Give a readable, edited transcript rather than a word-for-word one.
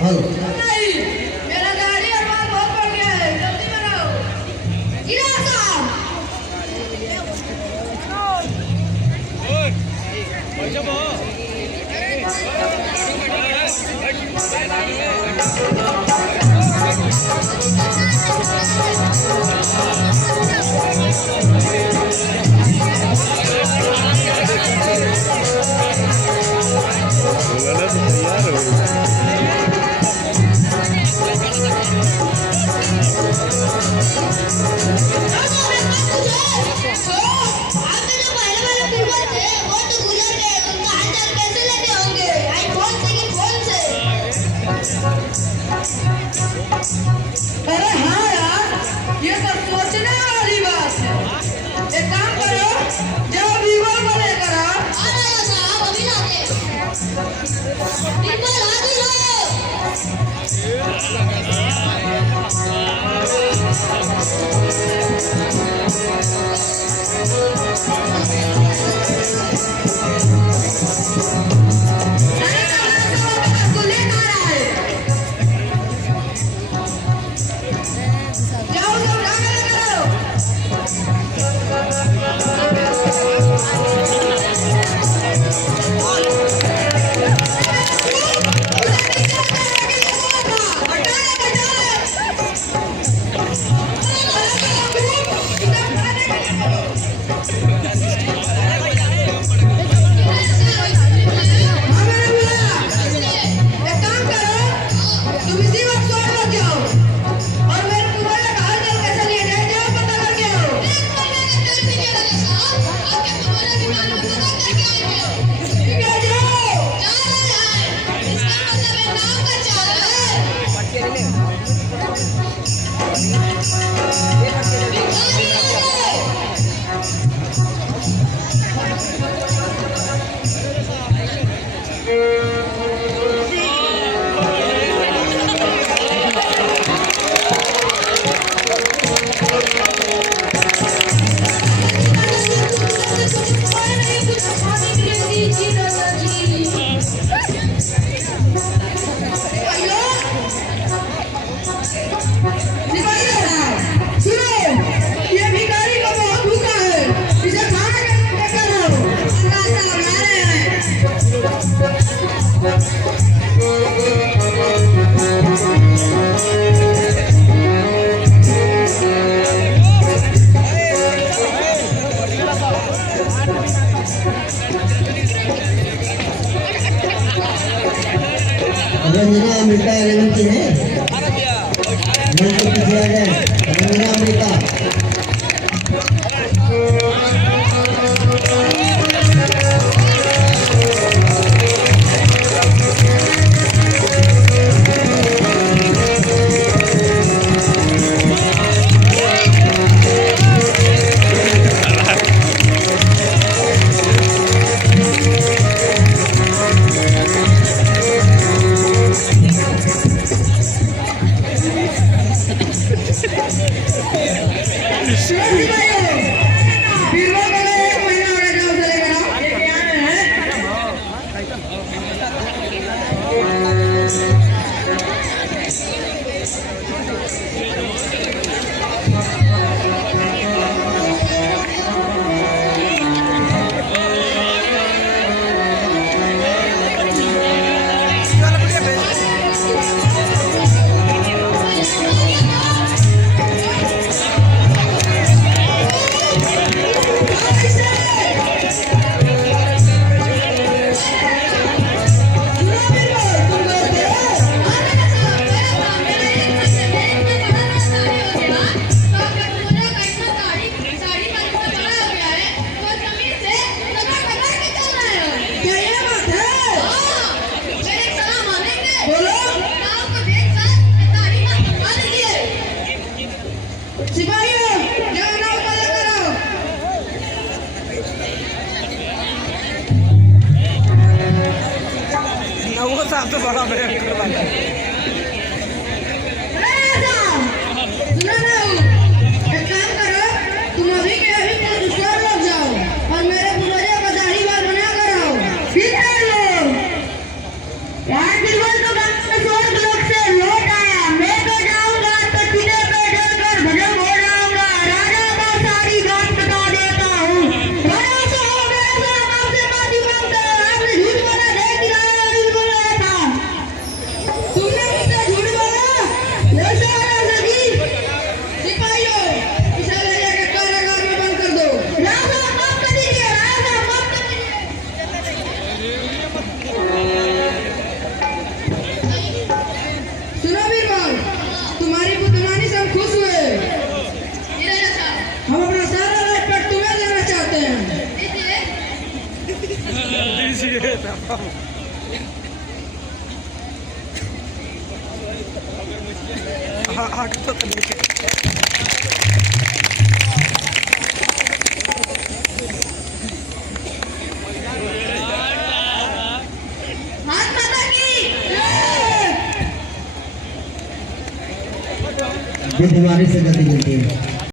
Hello नहीं, मेरा गाड़ी और माल बहुत बढ़ गया है, जल्दी बनाओ। गिरा साहब। अरे हाँ यार, ये तो सोचने वाली बात है। एक काम करो, जाओ वीवो को लेकर आओ। साहब अभी लाते हैं। वीवो ला दो। रंजना अमृता एलेवन की है पीछे आ जाए रंजना अमृता तो बड़ा यार बिल्कुल तो गांव में छोड़ दो। भारत माता की ये बीमारी से गति मिलती है।